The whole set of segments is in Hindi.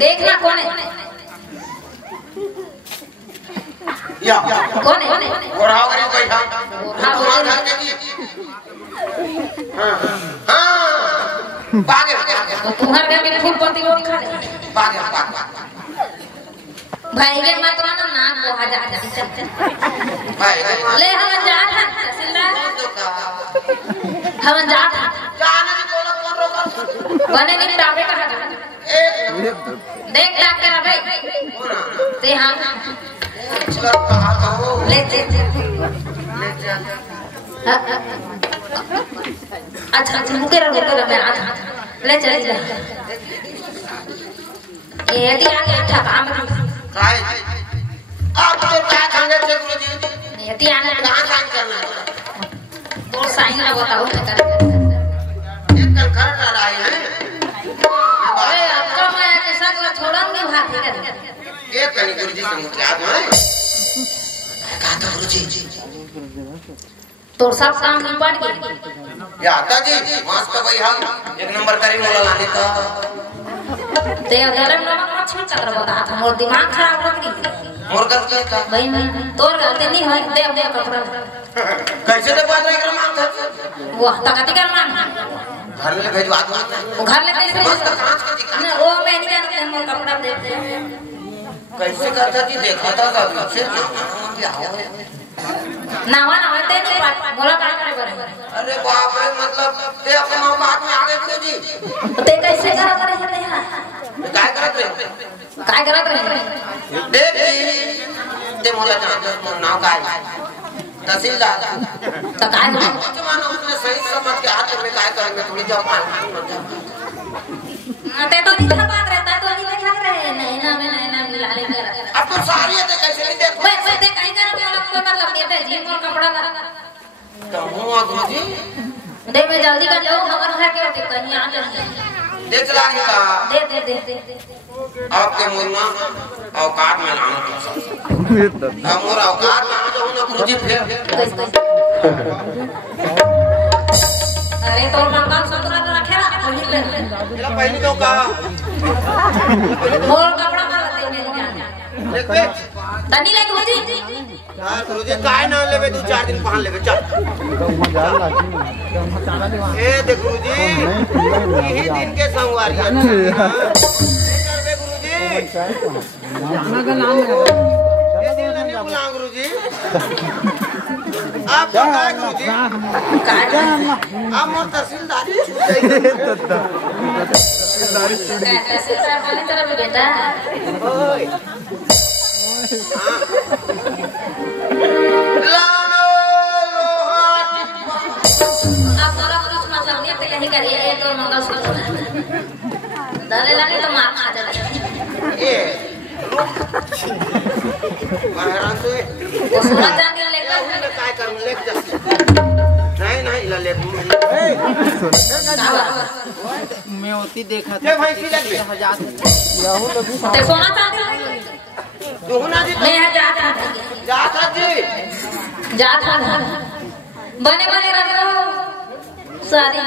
देखना कौन है या कौन है और आओ करी कोई था हां भागे तुम्हारे घर में फूल पत्ती रोटी खा ले भागे भाई के मत मानो ना को जा भाई ले हम जा तहसीलदार हम जा जाने की बोला कौन रोका बने नहीं टावे कहा देख डाक कर भाई ते हां चलो कहा तो ले ले अच्छा अच्छा मुके रहो मैं आ ले चल जा ये दिया के अच्छा काम काय आप तो क्या खाने थे गुरुजी ये दिया ने कहां काम करना है तो साइन लगाओ मैं कर एक कल कर रहा है अरे अब तो मैं के साथ छोड़ूंगी भाग कर ये कहीं गुरुजी से मुझे याद है कहा था गुरुजी तो सब काम निपट गए या आता जी मास पे भाई हम एक नंबर करी मोला लाने का ते गरम नमक मत छीट कर बता था मोर दिमाग खराब हो गई मोर गलती का भाई मैं तोर गलती नहीं है दे दे कपड़ा कैसे दे बात नहीं कर मांग था वो तकती कर मान घर में भेजवा दो वो घर ले कैसे मस्त कांच का दिखा ना वो मैं नहीं जानते मोर कपड़ा दे दे कैसे करता जी देखा था कभी से नावा नावा ते नहीं बात बोला काय करे करे अरे बाप रे मतलब ते अपने मां बात में आ गए गुरुजी ते कैसे करा करे है काय करत रे काय करत रहे देख ते मोला जानते मोर नाम काय तहसीलदार तो काय बोले मानो उसने सही समझ के हाथ में काय करेंगे थोड़ी जब ते तो नहीं बात रहता तो नहीं दिखा रहे नहीं ना मैं नहीं ना मिला ले कर अब तो सारी है कैसे नहीं देख वैसे ते कहीं कर कोई मतलब नहीं है जी मोर कपड़ा तो हूं गुरुजी दे मैं जल्दी कर जाओ हमर घर के होते कहीं आ जाए देख लानी का दे दे दे आपके मुन्ना औकात में लाना हम मोर औकात में आ जाओ ना गुरुजी फिर अरे तो मंगल सूत्र तो रखे ना तेरा पहली तो कहा मोर कपड़ा का दे दे देख पे तनी ले गुरुजी यार गुरुजी काय ना लेबे 2-4 दिन पहन लेबे चल ए देख गुरुजी यही दिन के संगवारी है गुरुजी अपना का नाम है ये दिन नहीं बुला गुरुजी आप क्या गुरुजी आप मोर तहसीलदारी छूट गई तहसीलदार वाली तरफ बेटा ओए आप वाला कुछ मतलब नहीं तो कहीं करिए ये तो मंगल सूत्र डाले लगे तो मार खा जाए ये महाराज से वो सूरज जाने लेकर काय करूं लेक जा नहीं ला लेक मैं होती देखा ये भैंसी लग गई ते सोना चांदी दोहना जी नहीं है जा जी जा था बने बने रहो सारी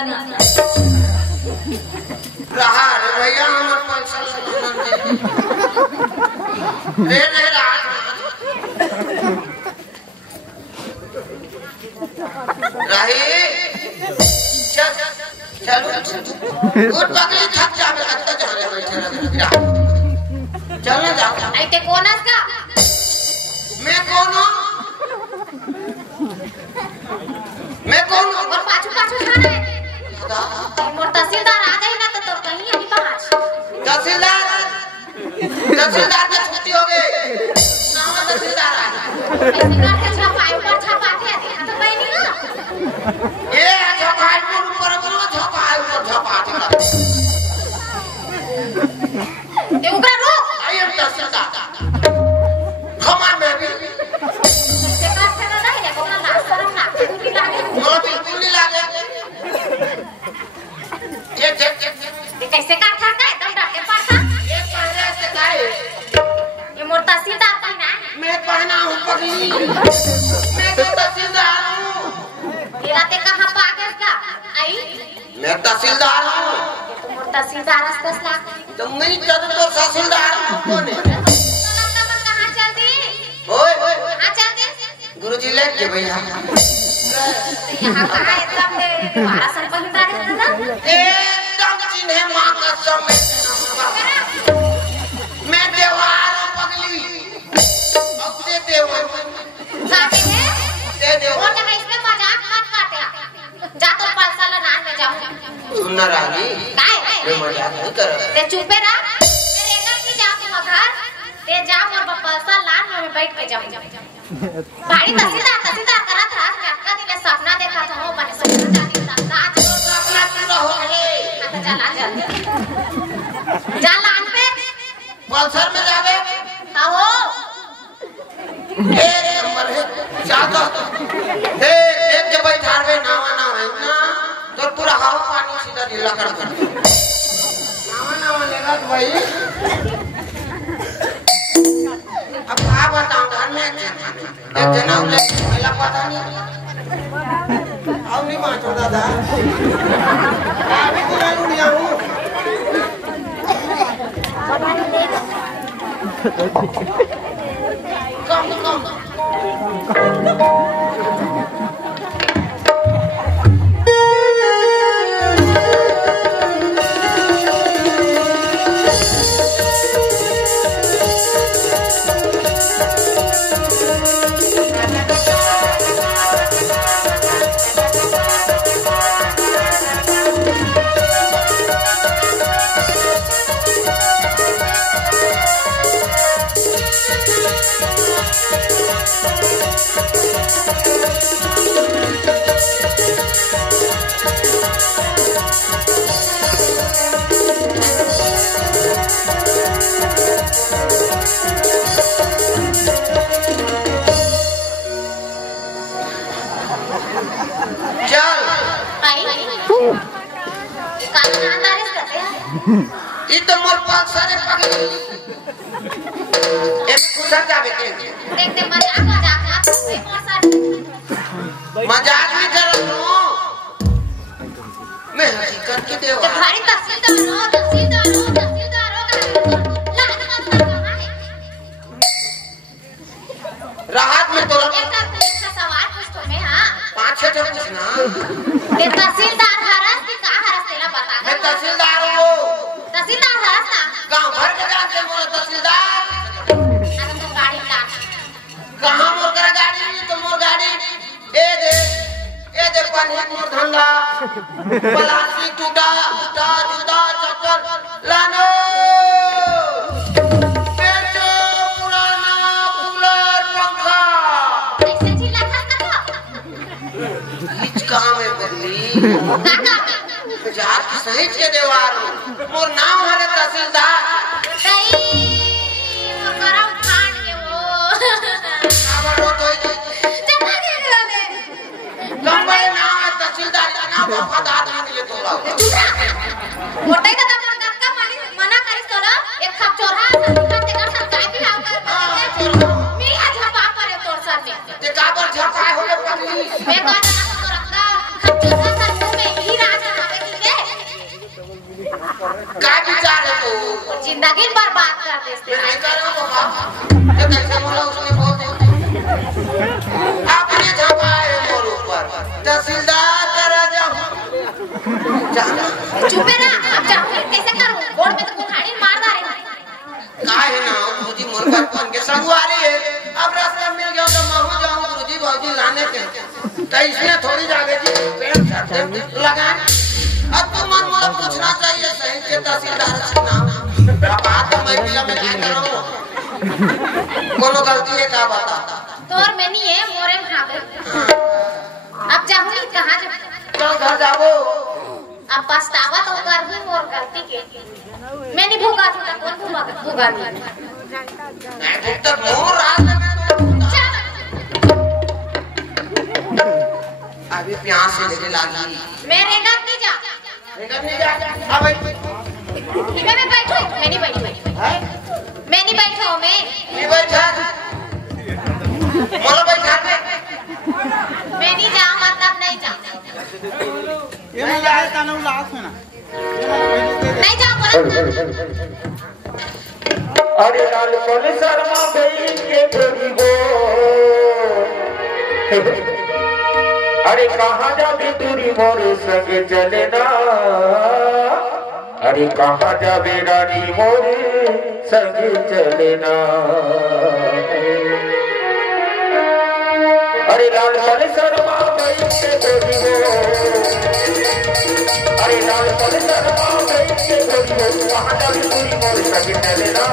रहा रे भैया हमर पैसा रे नहीं रहा रही चलो गुड बकरी थक जावे कत्ता जा रे बैठे चलो जाओ आई ते कोनस का मैं कौन हूं और पाछू पाछू खाना है मोर तहसीलदार आ गई ना तो कहीं अभी पाँच तहसीलदार की छुट्टी हो गई नाम तहसीलदार आ तहसीलदार के छपाई ऊपर छपा के तो बनी ना ये छपाई ऊपर छपाई ऊपर छपा ते उकरा रोक आई एम तहसीलदार खमा में भी से का से ना नहीं देखो ना शर्म ना भी लागे मोला बिल्कुल नहीं लागे ये कैसे का था का एकदम डर के पास ये पहले से काहे ये मोर तहसीलदार पहना मैं पहना हूं पगली मैं तो तहसीलदार हूं ये राते कहां पागल का आई मैं तहसीलदार हूं मोर तहसीलदार अस्पताल तो मैं चल तो तहसीलदार कौन है? कहाँ चल दी? ओए कहाँ चल दी? गुरुजी ले के भैया यहाँ कहाँ एकदम दे तुम्हारा संपत्ति तारीख है ना? एकदम चिन्हे माँ का समय मैं देवार पगली अब दे देव काटे है? दे देव और जहाँ इसमें मजाक मत काटे जा तो पलसा ला नान में जाऊँ सुनना रानी काय मजाक नहीं कर ते चुपे रहा तेरे एकदम की जा तुम घर ते जा और पलसा लान में बैठ के जाऊँ भारी तहसीलदार करत रहा मैं दिन में सपना देखा था वो बने सपना जाती था आज तो सपना पूरा हो गए तो जा लान पे पल्सर में जावे आओ ए मरे जातो देख के बैठावे नावा ना है ना तो पूरा हवा पानी सीधा ढीला कर दे नावा लेगा तो भाई अब क्या बताऊं घर में एक जना उले मिला पता नहीं अब नहीं माचो दादा अभी तो मैं उड़ गया हूँ कम ये तो मोर पास सारे पगली एक खुशा जावे के देखते मजाक मजाक भी कर रहा हूँ मैं हकीकत की देवा भारी तहसीलदार हो राहत में तो एक सवाल पूछ तो मैं हाँ 5-6 पूछना ये तहसीलदार हरस की कहाँ हरस तेरा बता मैं तहसीलदार हूँ तहसीलदार हरस ना गाँव भर के जानते मोर तहसीलदार अगर तुम गाड़ी ला कहाँ मोर करा गाड़ी नहीं तो मोर गाड़ी ए दे पानी मोर धंधा प्लास्टिक टूटा जूता चप्पल लानो बेचो पुराना कूलर पंखा ऐसे चिल्ला था बीच कहाँ में बदली बाजार की सही के देवार मोर नाम है तहसीलदार सही वो करा उठान के वो खबर हो तो चला के वाले लंबे नाम है तहसीलदार का नाम वफादार नहीं तो लाओ मोटे का दम का मना करिस तो एक खप चोरा खप ते कर काय भी लाव कर मी आज पाप करे तोर सर में ते काबर झपाए होले पगली मैं कह ना तो रखा खप चोरा सर मुंह में ही राजा हवे की दे का विचार है तो जिंदगी बर्बाद कर देते मैं नहीं कर रहा बाबा ये कैसे बोला उसने बोल दे आपने झपाए मोर ऊपर तहसीलदार का राजा जाना चुप है ना अब जा कैसे करूं बोर्ड में तो कुल्हाड़ी मार डाले काहे ना गुरुजी मोर बचपन के संगवारी है अब रास्ता मिल गया तो मैं हो जाऊं गुरुजी बाबूजी लाने के तो इसमें थोड़ी जागे जी पेड़ शर्त लगा अब तो मन मोला पूछना चाहिए सही के तहसीलदार से नाम बात तो मैं बिला में क्या कर रहा हूं कोनो गलती है का बता तोर में नहीं है मोरे में हावे अब जाऊंगी कहां जा चल घर जाओ अब पछतावा तो कर भी मोर गलती के मैं नहीं भूखा था कौन भूखा मैं भूख तक मोर रात में अभी प्यास से लेके लागी मैं रेंगत नहीं जा रेंगत नहीं जा अब मैं बैठो मैं नहीं बैठी मैं नहीं बैठा हूं मैं नहीं बैठा मोला बैठा दे मैं नहीं जाऊं मतलब नहीं जाऊं ये मैं जाए ताना लाख है ना नहीं जाओ बोला अरे लाल पल शर्मा गई के गोरी गो अरे कहाँ जाबी तुरी मोर संग चलना अरे कहाँ जाबे रानी मोर संग चलना अरे लाल पल शर्मा गई के गोरी गो अरे लाल पल शर्मा गई के गोरी गो कहाँ जाबी तुरी मोर संग चलना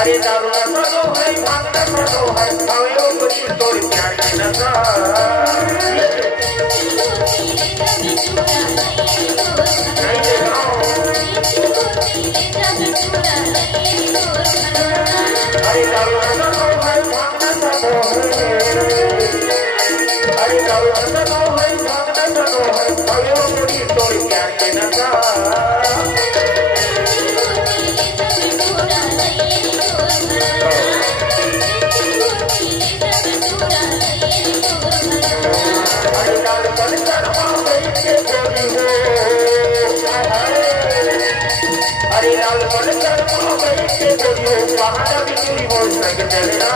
अरे दारू सदो है भागना सदो है खाओ बड़ी तोड़ प्यार की नशा अरे दारू सदो है भागना सदो है अरे दारू सदो है भागना सदो है खाओ बड़ी तोड़ प्यार की नशा अरे लाल पल शर्मा गई के गोरी हो कहाँ जाबी तुरी मोर संग चलना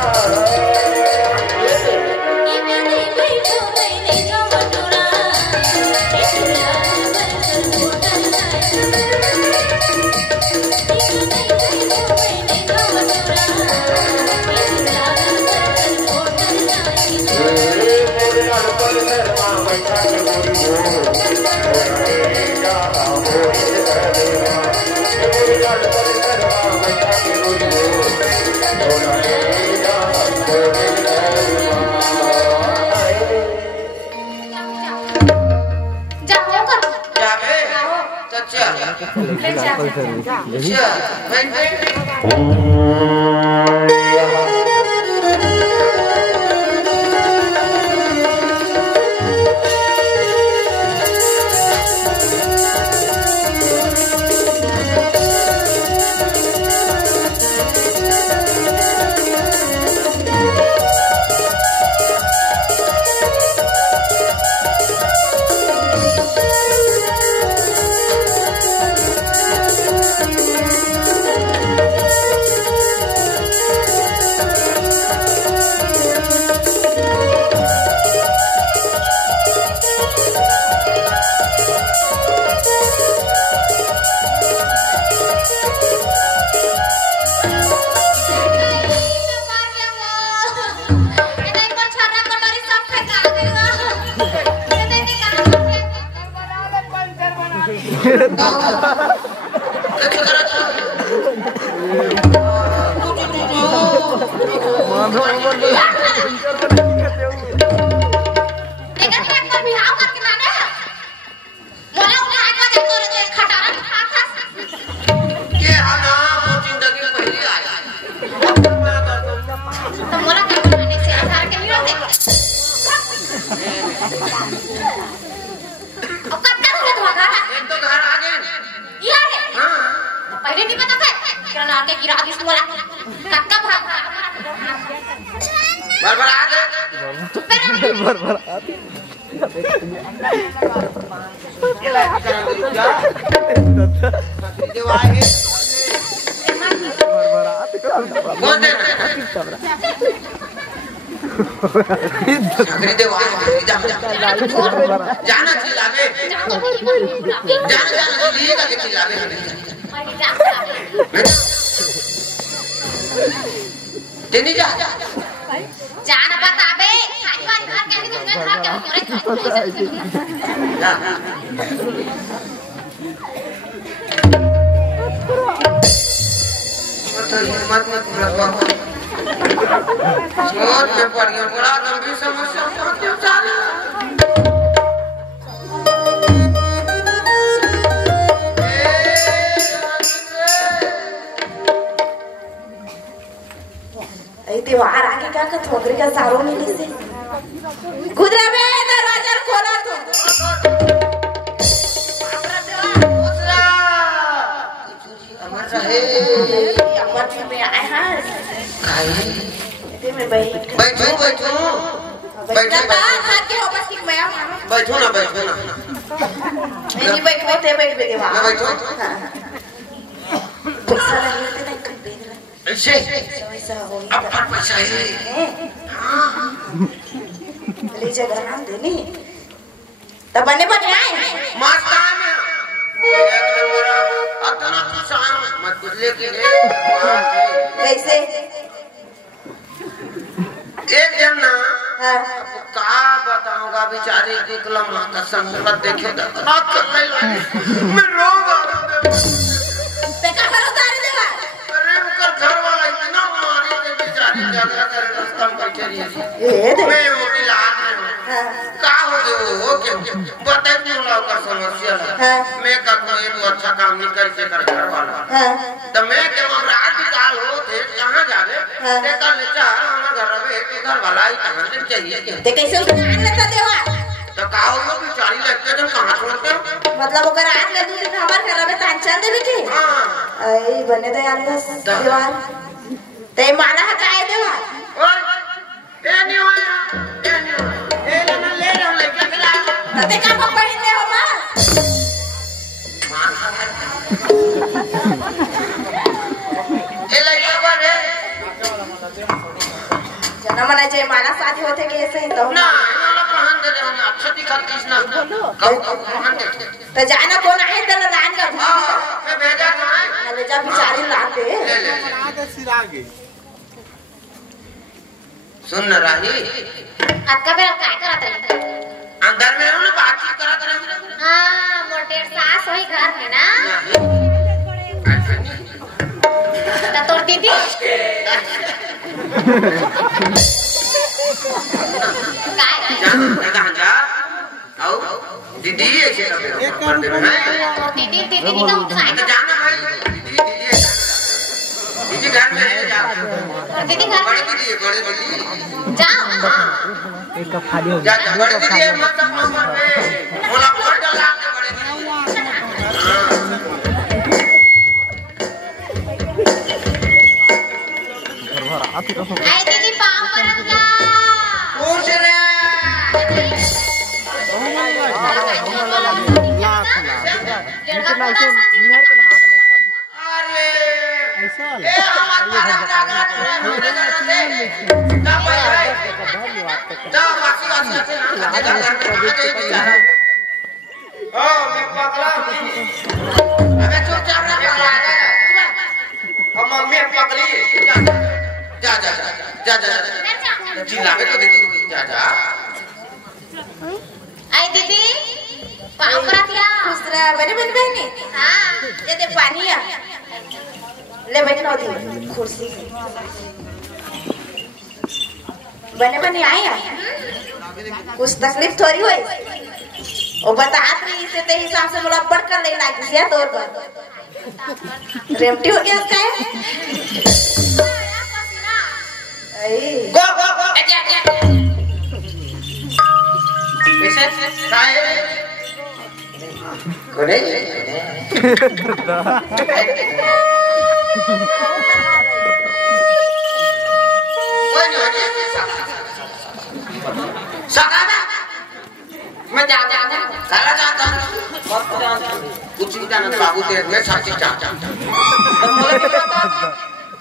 देवा आहे कौन देना सागरी देवा जाना चिल्लावे जाना चिल्लाएगा कि चिल्लावे तेनी जा जाना बताबे खाली वाली घर के भी तुमने घर के जा तो हिम्मत मत रखो सोच में पड़ गया बड़ा गंभीर समस्या क्यों सारी त्योहार आगे क्या कर ठोकरी का सारों में से खुदरा में दरवाजा खोला तो अमर में आए हैं में बैठो ना नहीं बैठो थे बैठ देवा ऐसे अब पैसा है ले जगह नाम देनी तब बने आए माता में एक नंबर अतना कुछ मत कुछ लेके कैसे एक जन ना का बताऊंगा बेचारे निकला माता संगत देखे मैं रो घर वाला इतना मारी के बेचारी जगह करे रास्ता में बैठे रही मैं वो इलाज में का हो गयो हो के बताई क्यों ना कर समस्या मैं कहूं ये तो अच्छा काम नहीं कर से कर घर वाला तो मैं के रात निकाल हो थे कहां जावे ते कल चाह हम घर में घर वाला ही कहां से चाहिए ते कैसे उसने आन लेता देवा तो का हो बेचारी लगते तुम कहां छोड़ते हो मतलब ओकर आन ले 2 दिन हमार घर में तान चल देबे के हां आई बने तो यार बस देवार ते माला हटाए देवा ओए ए नहीं होया ए नहीं होया ए ना ले रहा लेके चला ते का पकड़ दे हो मां ए लइका बारे जना मना जे माला शादी होते के ऐसे ही तो ना इन्होंने पहन दे रहे हैं अच्छा दिखा कृष्णा कब पहन दे तो जाना कौन है तेरा रान का मैं भेजा तो है ले जा बिचारी लाते ले सुन न रही अक्का बेरा काय करत है अंदर में ना बातचीत करत रहे हां मोटेर सास होई घर में ना तो तोर दीदी काय जा जा आओ दीदी ऐसे कर दे तोर दीदी का उठाए तो जाना भाई दीदी घर में है जा तोर दीदी घर बड़ी दीदी जाओ एक का फाड़ी हो जा जा बड़ी दीदी मत नंबर पे बोला कोड डाला के बड़ी दीदी आई दीदी पाँव परम जा पूछ रे अरे ए हमार महाराज जागरण होने जाना थे जा भाई जा बाकी बात करते ना घर में ओ मैं पगला अबे चुपचाप ना पगला हम मम्मी पगली जा जा जा जा जा चिल्लावे तो दीदी जा जा आई दीदी पाँव परतिया दूसरा बने बहनी हां ये दे पानी आ ले बैठना होती कुर्सी बने आए कुछ तकलीफ थोड़ी हुई और बतात रही इसे ते हिसाब से मुला बढ़ कर ले लागी से तौर पर रेमटी हो गया उसका है गो पैसे काय कोने सगाना मैं जा साला जाता कुछ भी जाना बाबू तेरे में साची चाचा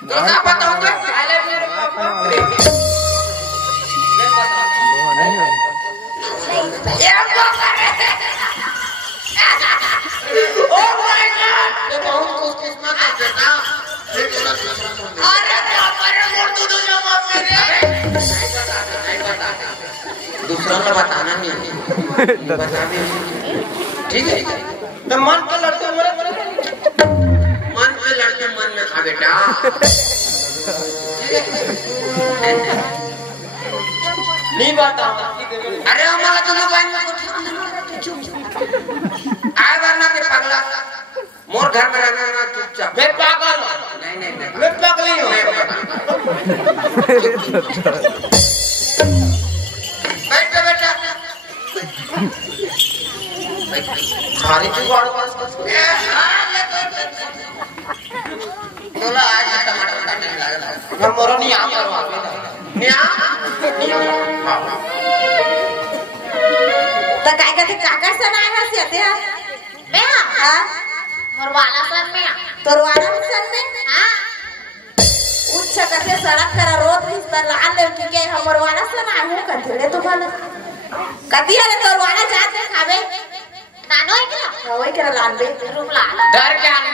तो क्या बताऊं तो पहले मेरे पापा ये क्या कर रहे थे? ओह माय गॉड, ये बहुत खुशकिस्मत है बेटा। अरे क्या कर रहे हो तू जमा मेरे? दूसरा का बताना नहीं, बता दे ठीक है। तो मन के लड्डू मन में खा बेटा। नहीं बताओ। अरे हमारा तो मोबाइल में कुछ आए वरना के पगला मोर घर में रहना ना चुपचाप। मैं पागल हूँ। नहीं मैं पागल ही हूँ। बैठ बेटा। सारी चीज वाले पास बोला आज टमाटर काटने लगा। हम मोरा नहीं आ मारवा नहीं आ तो काय का ते काका सन आया से ते मैं हां मोरवाला सन में तोरवाना सन में हां उच्च कथे सड़क कर रोड रिश्ता लाल ले के हमर वाला सन आहू कथे रे तो भला कती रे तोरवाना जात में खावे नानो है क्या होय कर लाल बे रूम ला डर के आने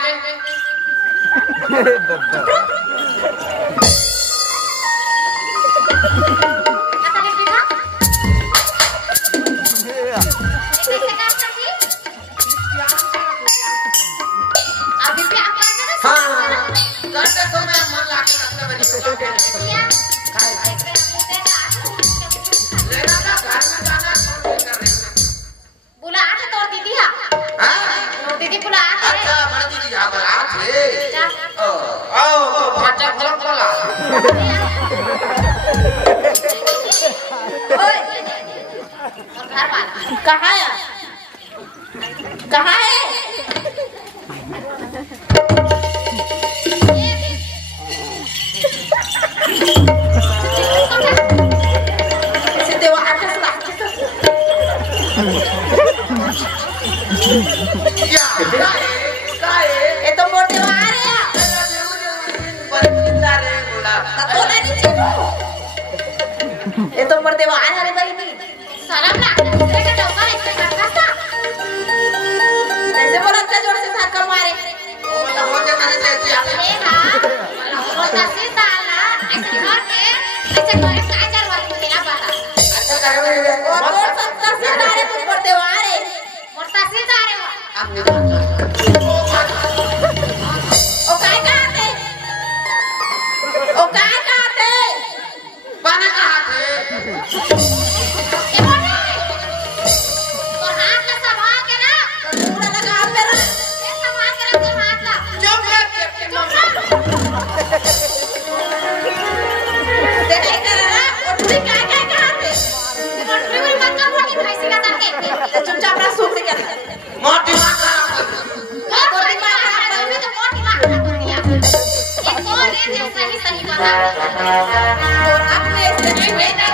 कहाँ है ये तो मोटे आ रहे हैं ये तो मोटे आ रहे भाई सलाम ना दूसरे का डब्बा ऐसे करता था ऐसे बोला था जोर से धक्का मारे वो तस्वीर डालना ऐसे घर के काजल वाली तेरा बात और सब तहसीलदार तुम पढ़ते हो आ रहे और तहसीलदार है ओ काय कहते पाना कहाँ थे? ये बोले तो हाथ ला सभा के ना पूरा लगा मेरा ये सभा के ना तो हाथ ला चुप रह ते नहीं कर रहा और तू काय कहते मोटरी में मत कर वाली भैंसी का ताके ते चुपचाप रह सूख के मोर दिमाग खराब कर मोटी मार में तो मोटी मार कर दिया एक और रे सही सही बता और अपने से नहीं बेटा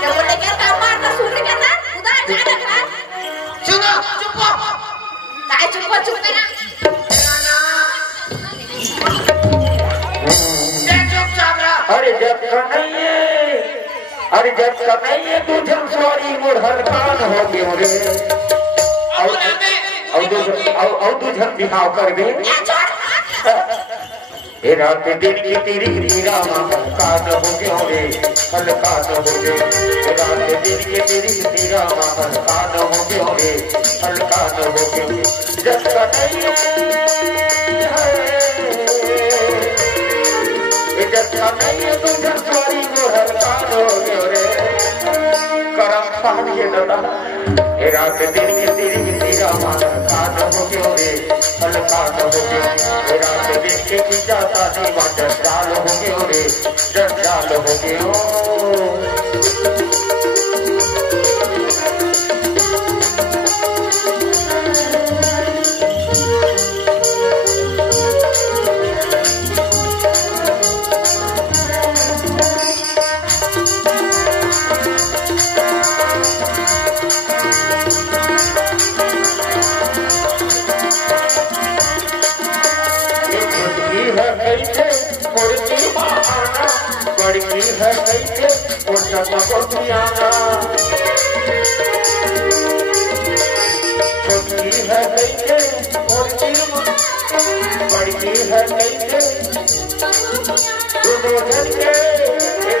जब बोले क्या काम मारना सूख के ना उधर जा रखा सुनो चुप हो काय चुप ना चुपचाप रह। अरे जब कन्हैया तू जब सॉरी मोर हलकान हो गए रे और तू जब दिखाव कर दे ए रात दिन की तेरी मीरा हलकान हो गए रे हलकान हो गए रात दिन की तेरी मीरा हलकान हो गए रे हलकान हो गए जब कन्हैया नहीं तुझे सॉरी वो हलकान हो गए रे करम पानी दादा ए रात दिन की तेरी तेरा हलकान हो गए रे हलकान हो गए ए रात दिन की जाता नहीं वाटर डाल हो गए रे जंजाल हो गए ओ बड़की है कैसे और चमकोटियाना छोटी है कैसे और बड़की है कैसे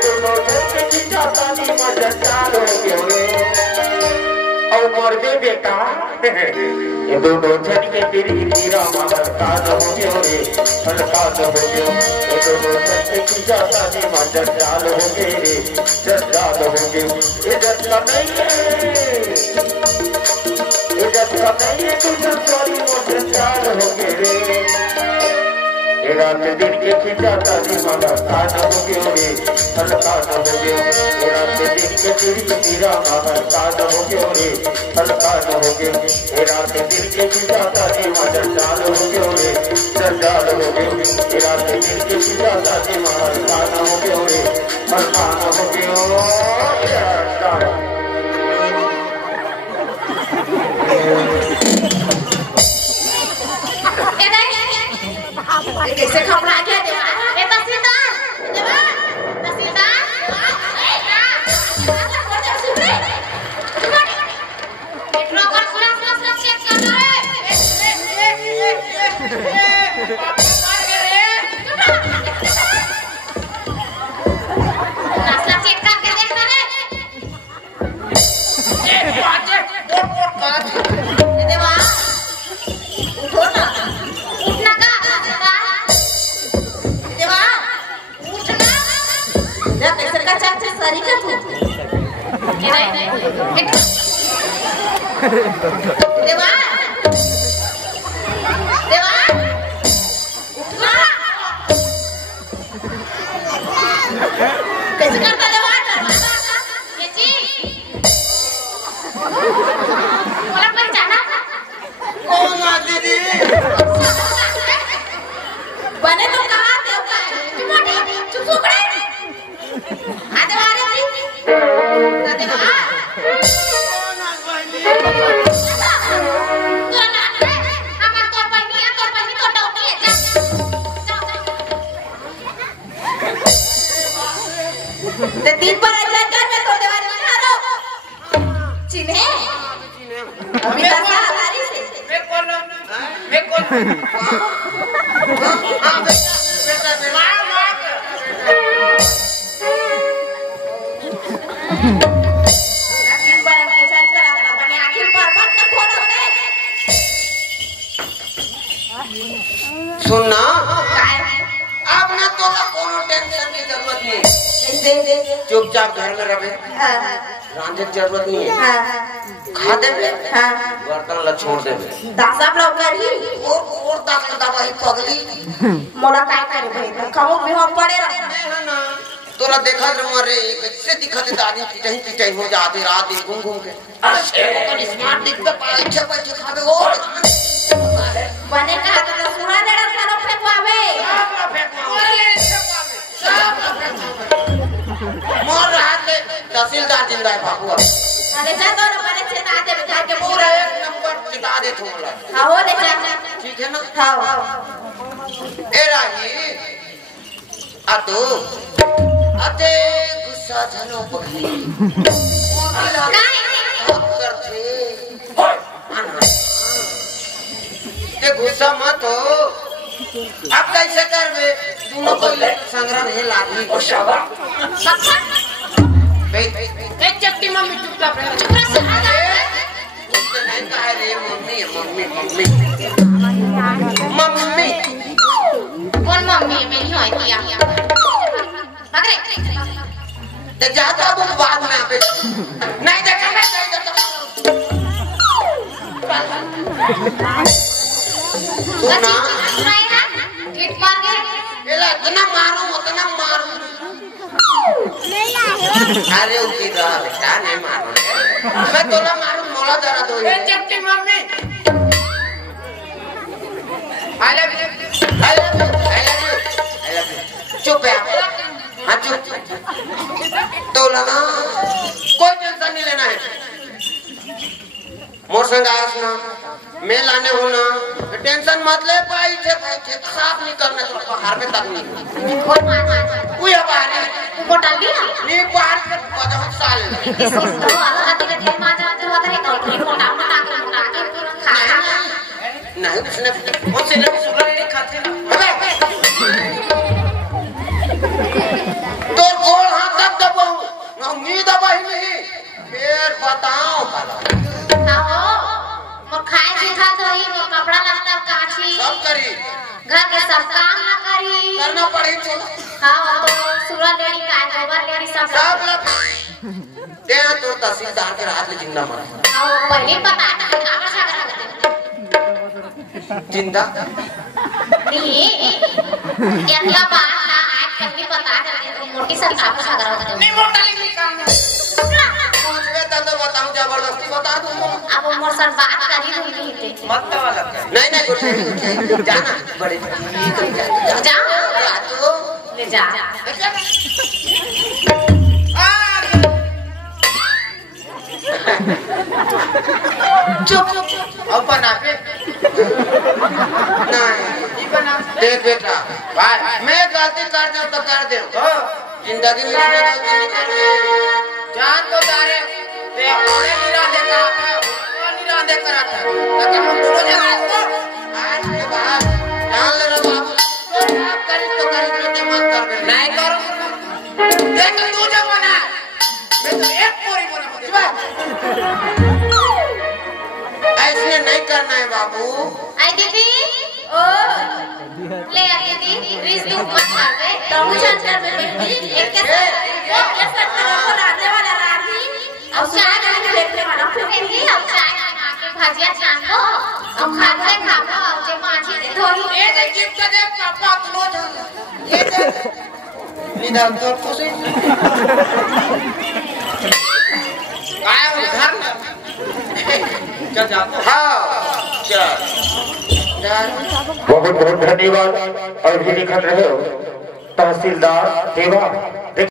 दोनों झटके की जाता नहीं मजा चाल हो गए और मर गए बेटा ये दोनों झटके तेरी तेरा मगर काज हो गयो रे हल्का हो गयो ये दोनों झटके की जाता नहीं मजा चाल हो गए रे जज्जाल हो गयो ये जज्जा नहीं है ये जज्जा नहीं है तुझे सॉरी मोटे चाल हो गए रे ये रात दिन के खिंचाता नहीं मगर काज हो गयो रे हल्का हो गयो ये रात दिन के तेरी तेरा मगर काज हो गयो रे हल्का हो गयो ये रात दिन के खिंचाता नहीं मगर चाल हो गयो रे जज्जाल हो गयो ये रात दिन के खिंचाता नहीं मगर काज हो गयो रे हल्का हो गयो कैसे खबरा गया देवा ए तहसीलदार देवा तहसीलदार मेट्रो का पूरा चेक करना है रास्ता चेक करके देखना है देवा उठो ना उठना का देवा उठना जब कैसे का चाचा सारी का तू नहीं देवा देवा उठना कैसे करता देवा ये जी बोला पहचाना कौन है दीदी बने तो कहा देव का चुप चुप रे आते वाले जी आते वा कौन है बहनी तो ना रे हम तो पहनी तो डॉक्टर है जा ते दिन पर अजय कर में तो देवारी बना लो चिन्हे अभी तक हमारी से मैं कौन हाँ बेटा मार दिन पर के चल कर अपने आखिर पर बंद खोलो दे सुनना काय अब ना तो कोनो टेंशन की जरूरत नहीं दे दे चुपचाप घर में रहे हां रांधे की जरूरत नहीं है हां खा दे हां बर्तन ला छोड़ दे दासा ब्लॉक करी और ताकत दवाई पगली मोला काय करे भाई कहूं भी हम पड़े रह मैं है ना तोरा देखा रे मरे कैसे दिखत है आदमी पिटाई हो जाते रात दिन घूम घूम के अरे तो स्मार्ट दिख पे पीछे पीछे खा दे और बने का तो सुना दे रहा था फेंकवावे मोर रहा थे तहसीलदार जिंदा है बाबू अरे जा तो बने चेता दे बिठा के पूरा एक नंबर चिता दे थोड़ा हां हो ले जा ठीक है ना हां ए राही आ तो अते गुस्सा झनो पगली करते ते गुस्सा मत हो अब कैसे करबे दोनों को संग्रह है लागी और शाबा एक चट्टी मम्मी चुपचाप रहे उससे नहीं कहा रे मम्मी मम्मी कौन मम्मी मेरी हो किया अरे ते जाता वो बाद में आवे नहीं देखा मैं नहीं देखा सुना सुनाई ना किट मार के एला इतना मारो अरे उसी रहा बेटा नहीं मारो मैं तोला मारू मोला जरा दो ए चट्टी मम्मी आई लव यू चुप है हाँ चुप तोला ना कोई टेंशन नहीं लेना है मोर संग आस ना मैं लाने हो ना टेंशन मत ले पाई थे साफ नहीं करना तो हार में तक नहीं खोल मार कोई अब आ रही नी बाहर से बहुत साल इस तो आता तेरे दिल में जाते होता है तो मोटा मोटा के खा नहीं उसने वो सिर्फ सुगर नहीं खाते तो गोल हाथ तक दबाऊं ना उम्मीद दबाई नहीं फिर बताओ आओ मोर खाए सिखा दो ही मोर कपड़ा लत्ता काची सब करी घर के सब काम ना करी करना पड़ेगी चलो हां तो सूरा लेडी का गोबर लेडी सब दे तो तहसीलदार के हाथ में जिंदा मरा आओ पहले पता था काबर सागर जिंदा नहीं क्या बात ना आज पहले पता था तो मोटी सा काबर सागर होता नहीं मोटा नहीं काम है पूछवे तो बताऊं जबरदस्ती बता दूं अब मोर सर बात करी नहीं थे मत वाला नहीं नहीं कुछ जाना बड़े जा तो ले जा चुप अब बना पे नहीं बना देख बेटा भाई मैं गलती कर दूं तो कर दे जिंदगी में इसमें गलती नहीं करनी जान तो तारे ते अपने निरादे करा था निरादे करा था ताकि हम दोनों जगह आज के बाद जान ले रे बाबू तो आप करी तो मत कर नहीं करो देख तू जमाना मैं तो एक पूरी बोला ऐसे नहीं करना है बाबू आई दीदी ओ ले आ दीदी रिस दी मत कर बे तो मुझे अंदर में बेटी एक के साथ को रांधने वाला रांधी अब चाय देखने वाला फेंकी अब चाय बना के भजिया छान लो अब खाते खाओ अब जे मांझी दे थोड़ी ये देखिए कदे पापा लो जा ये देख निदान तो खुशी आया उधर चल जा हां चल बहुत बहुत धन्यवाद और भी निखर रहे हो तहसीलदार देवा